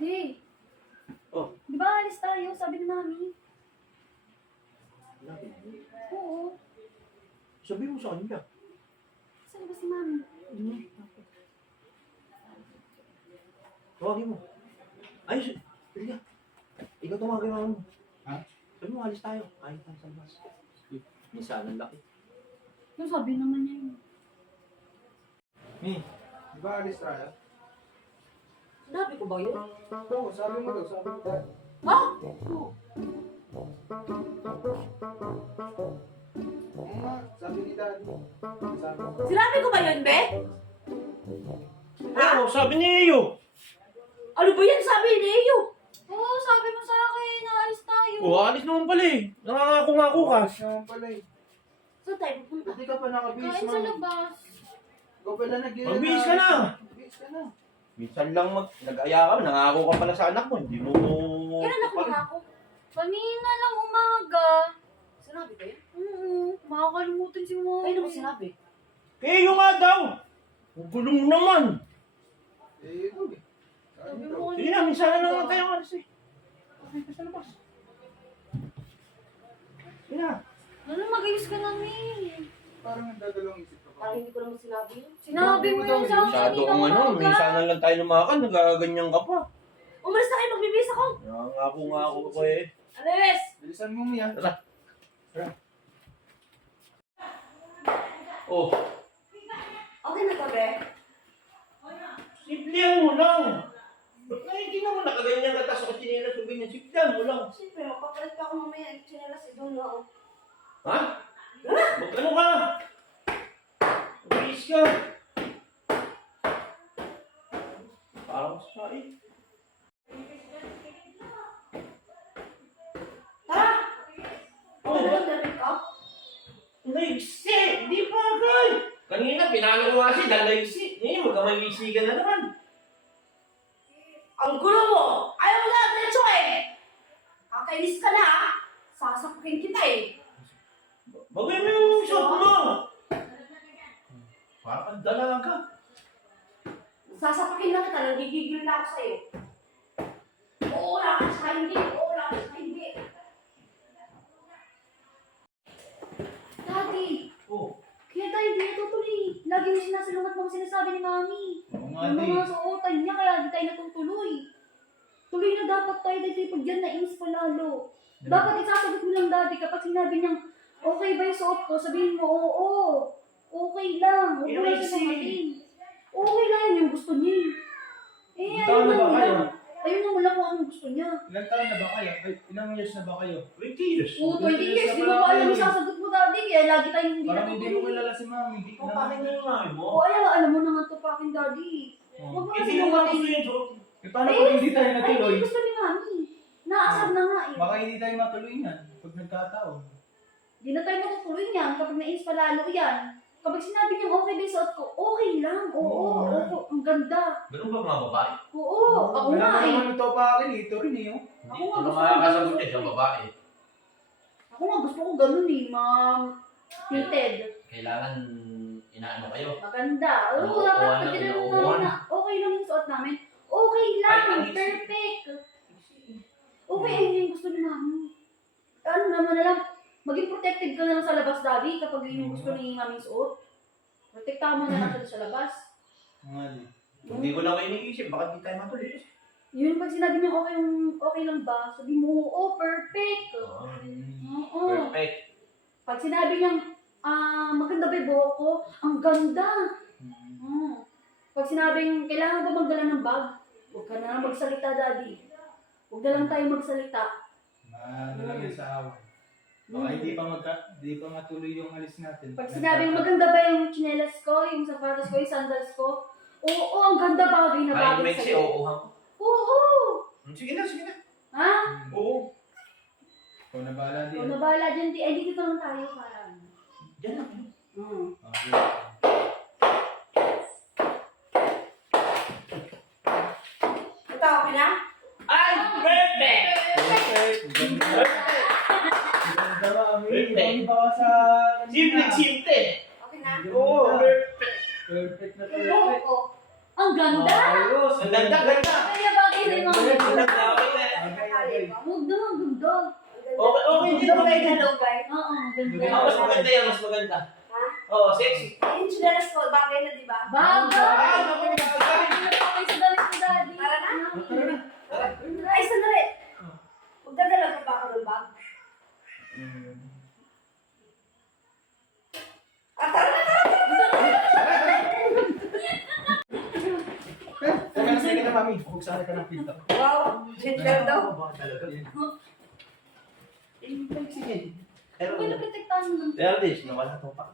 Di. Oh. Di ba alis tayo? Sabi ni Mami. Oo. Sabi mo sa kanya. Saan ba si Mami? Tawagin mo. Ay, sige. Ikaw tumawagin mo. Ha? Sabi mo, alis tayo. Alis tayo sa labas. Minsan, ang laki. Yung sabi naman niya yun. Mi, di ba alis tayo? Sinabi ko ba yun? Oo, sabi mo daw, sabi mo daw. Ha? Oo nga, sabi ni Daddy. Sabi ko. Sinabi ko ba yun, Be? Oo, sabi ni Iyo. Ano ba yan sabi ni Iyo? Oo, sabi mo sa akin na alis tayo. Alis naman pala eh. Nangangako-ngako ka. Siya naman pala eh. Saan tayo pupunta? Hindi ka pa nakabihis, Kain sa labas. Ikaw pala nag-ilan. Magbihis ka na. Magbihis ka na. Minsan lang nag-aya ka, nangako ka pala sa anak mo. Hindi mo... Kailan ako ako? Kanina lang umaga. Sinabi ko yun? Makakalimutan si Mo. Ay, ano ba sinabi? Iyo nga daw. Ang gulong naman. Eh, ito eh. Sabi daw. Sige na, minsan na naman tayo alis eh. Ay, ka sa labas. Sige na. Ano, mag-ayos ka na, May. Parang nagdadalawang isip ka pa. Parang hindi ko naman sinabi yun. Sinabi mo yun sa akin. Masyado kang ano, minsan na lang tayo lumakan, nagaganyan ka pa. Umalis na kayo, magbibis ako. Nangangako-ngako ko eh. Alis! Bilisan mo, Mia. Tara. Oh, Okay na to, Be? simplihan mo lang. Ba't na hindi naman nakaganyan ka tapos ako chinilas o ganyan? Simplihan mo lang. Siyempre, magpapalit pa ako mamaya. Chinelas si Doon na. Ha? Mag-ano ka? Mag-iis ka. Parang sa eh. Tara! Oh, Ano dapat ka? Laiksi! Di bagay! Kanina, pinalo ko kasi dahil laiksi. Ngayon, magkamay-iksi ka na naman. Ang gulo mo! Ayaw mo na, diretso eh! Kakainis ka na ha! Sasapakin kita eh! Bagay mo yung shot mo! Parang ang dalaga. Sasapakin na kita, nagigigil na ako sa'yo. Oo lang, saka hindi. Oo lang, saka hindi. Daddy, Oh, kaya tayo hindi natutuloy. Lagi mo sinasalungat mga sinasabi ni Mami. Oo nga, Yung di. mga suotan niya, kaya di tayo natutuloy. Tuloy na dapat tayo dito pag dyan nainis pa lalo. Dapat isasagot mo lang, Daddy, kapag sinabi niyang, okay ba yung suot ko? Sabihin mo, oo. Okay lang. Huwag mo lang siya namatin. Okay lang yun yung gusto niya. Eh, Taon na ba kayo? Ayun na mo lang kung anong gusto niya. Ilang taon na ba kayo? Ay, ilang years na ba kayo? 20 years. Oo, 20 years. Sa Di mo pa pala alam kayo. yung sasagot mo, Daddy. Kaya lagi tayong hindi Parang hindi mo natutuloy. kilala si Mami. Hindi ko Oh, bakit na yung mami mo? Oo, alam mo na nga ito pa akin, Daddy. Huwag mo Hindi kasi mo nga namatin. gusto yung suot. Eh, paano pag hindi tayo Ay, natuloy? hindi gusto ni Mami. Naasar na nga eh. Baka hindi tayo matuloy niyan pag nagkataon. Di na tayo matutuloy niyan kapag nainis pa lalo yan. Kapag sinabi niya okay ba yung suot ko, okay lang. Oo, oo, ang ganda. Ganun ba mga babae? Oo, ako Wala nga pa eh. naman ito pa akin eh. Ito rin eh. Oh. Ako nga Ano gusto ko makakasagot ganun. niya sa babae? Ako nga gusto ko ganun eh, ma'am. Fitted. Kailangan inaano kayo. Maganda. Oo, Oo, dapat ano, pag tinanong oo, namin ano. na okay lang yung suot namin. Okay lang, Ay, ang iksi. perfect. Okay, ayun yung gusto ni Mami. Ano naman na lang, maging protected ka na lang sa labas, Daddy, kapag yun yung gusto ni Mami suot. Protektahan mo na lang siya sa labas. Mga di. Hindi ko lang kayo iniisip, baka di tayo matuloy. Yun, pag sinabi niya okay lang ba, sabi mo, oh, perfect. Oo. Perfect. Pag sinabi niyang, maganda ba yung buhok ko? Ang ganda. Pag sinabing, kailangan ba magdala ng bag? Huwag ka na lang magsalita, Daddy. Huwag na lang tayo magsalita. Ano lang yan sa away. Baka hindi pa matuloy yung alis natin. Pag sinabing, maganda ba yung chinelas ko, yung sapatos ko, yung sandals ko? Oo, ang ganda bagay na Ay, bagay may kasi sa'yo. oo ha. Oo. Sige na, sige na. Ha? Oo. Ikaw na bahala din. Kung nabala dyan, ay, dito lang tayo para. Diyan lang. Okay. Ito, okay na? Ay, perfect! Perfect. Ganda. Ganda Mami. Perfect. Mami baka sa... Simple. Okay na? Oo, perfect. Perfect na Yung buhok perfect. ko. Ang ganda! Ayos. Ang ganda, ganda. Kaya bagay na yung mga Yung may galugay. Oo, ganda. Mas maganda yan, mas maganda. Ha? Oo, sexy. Yung chinelas ko, bagay na, di ba? Bagay! naku, bagay. Ano pa kayo sa damit ni Daddy? Tara na. Tara na. Ay, sandali. Magdadala ka pa ako ng bag. Tara na, tara. Sige na, mami. Buksan ka ng pinto. Wow, gender daw. Talaga yun. Sige. Ano ba naprotektahan mo? Pero this, nawala to pa.